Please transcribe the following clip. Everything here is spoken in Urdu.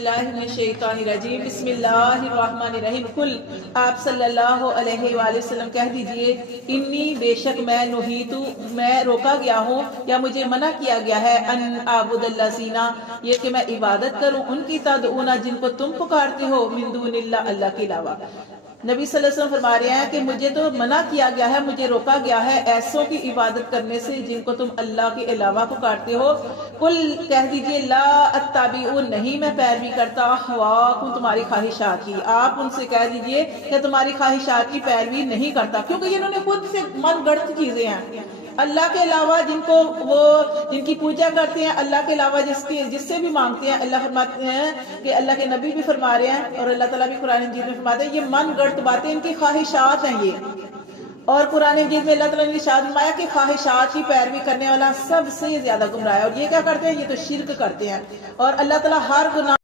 اللہ من الشیطان الرجیم بسم اللہ الرحمن الرحیم کل آپ صلی اللہ علیہ وآلہ وسلم کہہ دیجئے انی بے شک میں روکا گیا ہوں یا مجھے منع کیا گیا ہے ان اعبد الذین یہ کہ میں عبادت کروں ان کی تدعون جن کو تم پکارتے ہو من دون اللہ اللہ کے علاوہ۔ نبی صلی اللہ علیہ وسلم فرما رہے ہیں کہ مجھے تو منع کیا گیا ہے، مجھے روکا گیا ہے ایسوں کی عبادت کرنے سے جن کو تم اللہ کے علاوہ پکارتے ہو۔ قل کہہ دیجئے لا اتبع نہیں میں پیروی کرتا اہواکم تمہاری خواہشات کی۔ آپ ان سے کہہ دیجئے کہ تمہاری خواہشات کی پیروی نہیں کرتا، کیونکہ انہوں نے خود سے من گڑت چیزیں ہیں۔ اللہ کے علاوہ جن کی پوجا کرتے ہیں، اللہ کے علاوہ جس سے بھی مانگتے ہیں، اللہ فرماتے ہیں کہ اللہ کے نبی بھی فرما رہے ہیں اور اللہ تعالیٰ بھی قرآن مجید میں فرماتے ہیں یہ من گڑت باتیں ان کی خواہشات ہیں یہ۔ اور قرآن مجید میں اللہ تعالیٰ نے ارشاد فرمایا کہ خواہشات کی پیروی کرنے والا سب سے زیادہ گمراہ ہے، اور یہ کیا کرتے ہیں؟ یہ تو شرک کرتے ہیں، اور اللہ تعالیٰ ہر گناہ